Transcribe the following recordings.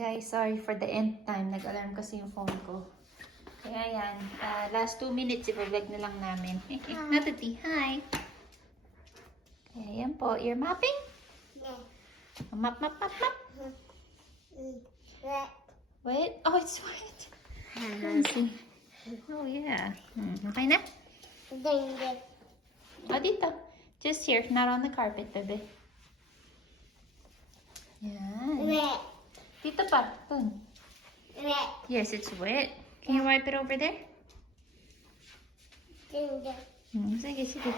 Guys, sorry for the end time. Nag-alarm kasi yung phone ko. Kaya yan. Last 2 minutes, i-vlog na lang namin. Natuti, hi! Kaya yan po. Ear mapping? Yeah. Map, map, map, map. Wet? Oh, it's wet. Let me see. Oh, yeah. Okay na? Oh, dito. Just here. Not on the carpet, baby. Yan. Dito pa. Dun. Yes, it's wet. Can you wipe it over there? Sige, sige.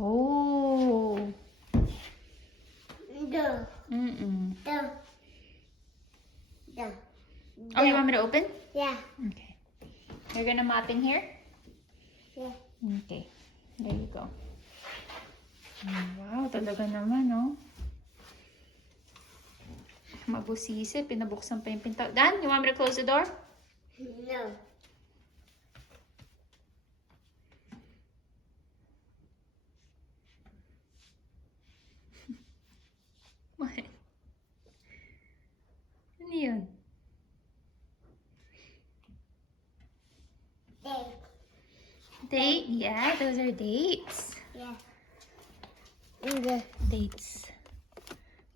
Oh. Oh, you want me to open? Yeah. Okay. You're gonna mop in here? Yeah. Okay. There you go. Wow, talaga naman, no? Mabusisi. Pinabuksan pa yung pinto. Dan, you want me to close the door? No. What? Ano yun? Date? Yeah, those are dates. Yeah. Dates.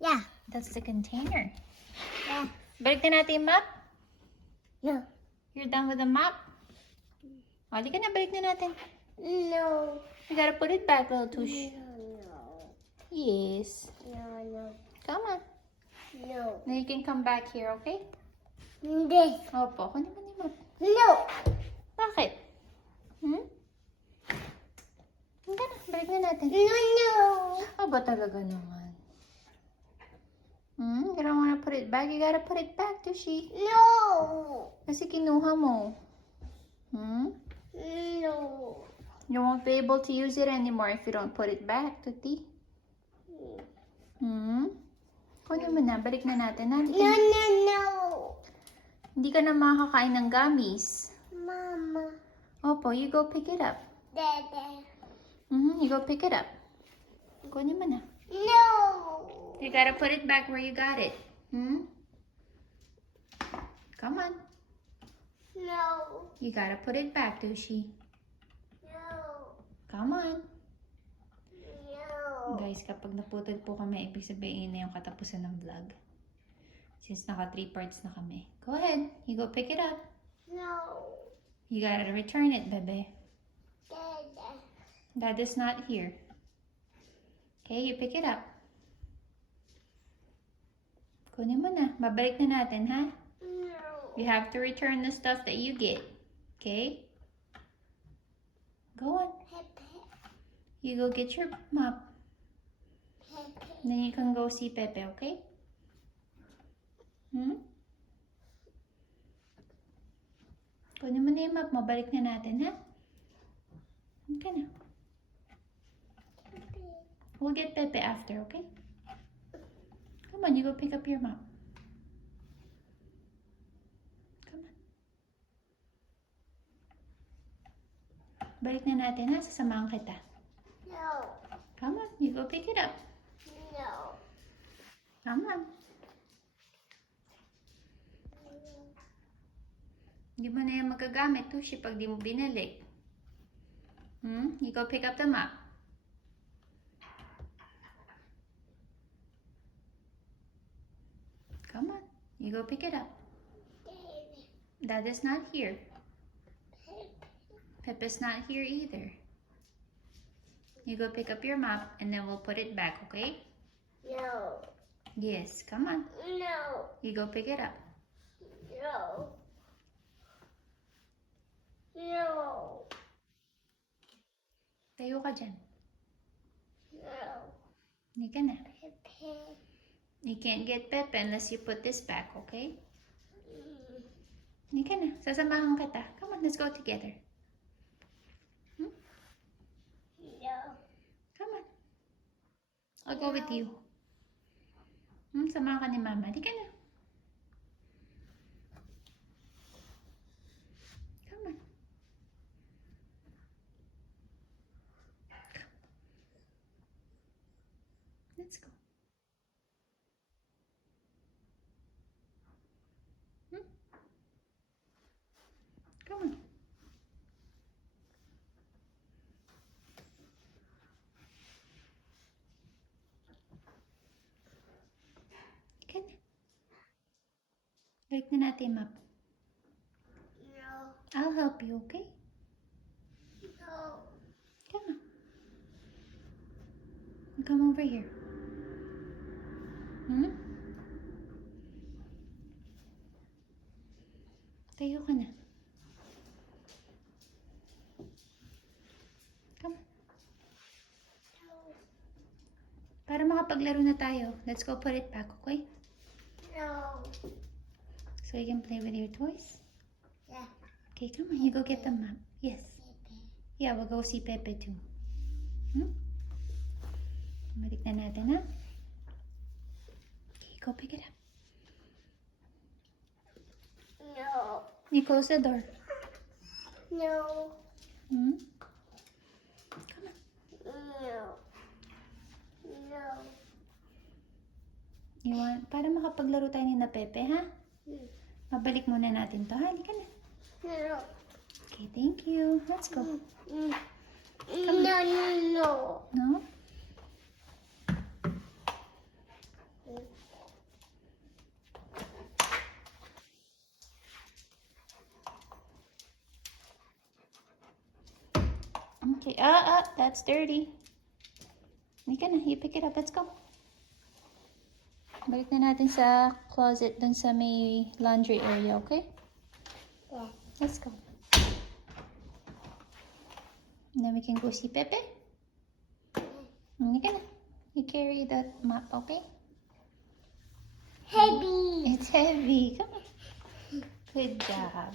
Yeah. That's the container. Yeah. Balik na natin yung map. No. You're done with the map? O, di ka na, balik na natin. No. We gotta put it back, little tush. No. Yes. No. Come on. No. Now you can come back here, okay? Hindi. Opo, kunin mo na yung map. No. Bakit? Hindi na, balik na natin. No. Ba talaga naman? You don't wanna put it back? You gotta put it back, Tushy. No. Kasi kinuha mo. No. You won't be able to use it anymore if you don't put it back, Tuti. Kunin mo na, balik na natin. No. Hindi ka na makakain ng gummies. Mama. Opo, you go pick it up. Dede. You go pick it up. Kunin mo na. No. You gotta put it back where you got it. Come on. No. You gotta put it back, Tushi. No. Come on. No. Guys, kapag naputol po kami, ibig sabihin na yung katapusan ng vlog. Since naka 3 parts na kami. Go ahead. You go pick it up. No. You gotta return it, bebe. Dede. Dad is not here. Okay, you pick it up. Kunin mo na. Babalik na natin, ha? No. You have to return the stuff that you get. Okay? Go on. Pepe. You go get your mop. Pepe. Then you can go see Pepe, okay? Kunin mo na yung map. Mabalik na natin, ha? Okay na. We'll get Pepe after, okay? Come on, you go pick up your mop. Come on. Balik na natin, ha? Sasamahan kita. No. Come on, you go pick it up. No. Come on. Hindi mo na yan magagamit, Tushi, pag di mo binalik. You go pick up the mop. Come on, you go pick it up. Dad is not here. Pepe's not here either. You go pick up your mop and then we'll put it back, okay? No. Yes, come on. No. You go pick it up. No. No. Tayo ka dyan. No. Hindi ka na. Pepe. You can't get Pepe unless you put this back, okay? Hindi ka na. Sasamahan kita. Come on, let's go together. No. Come on. I'll go with you. Samahan ka ni Mama. Hindi ka na. Come on. Let's go. Balik na natin, map. No. I'll help you, okay? No. Come on. Come over here. Hmm? Tayo ka na. Come on. No. Para makapaglaro na tayo. Let's go put it back, okay? No. So you can play with your toys? Yeah. Okay, come on. You go get the map. Yes. Yeah, we'll go see Pepe too. Hmm? Balik na natin, ha? Okay, go pick it up. No. You close the door. No. Hmm? Come on. No. No. You want, para makapaglaro tayo ni na Pepe, ha? Mabalik muna natin to, ha? Halika na. No. Okay, thank you. Let's go. No. No. No. No? Okay, that's dirty. Halika na, you pick it up. Let's go. Balik na natin sa closet dun sa may laundry area, okay? Yeah. Let's go. And then we can go see Pepe. Halika na. You carry that map, okay? Heavy. It's heavy. Come on. Good job.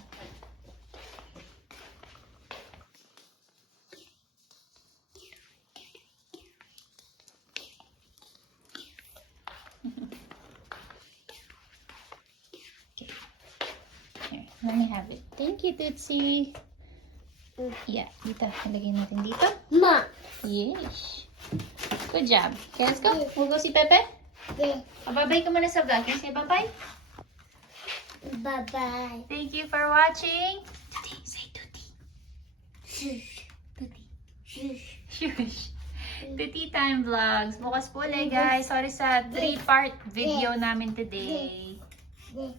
Okay. Here, let me have it. Thank you, Tootsie. Yeah, dito. Ilagay natin dito. Ma. Yes. Good job. Okay, let's go. We'll go see Pepe. Yeah. Babay ka muna sa vlog. Can you say bye-bye? Bye-bye. Thank you for watching. Tuti, say Tuti. Shush. Tuti. Shush. Shush. Tuti Time Vlogs. Bukas po ulit, guys. Sorry sa 3-part video namin today. Yeah.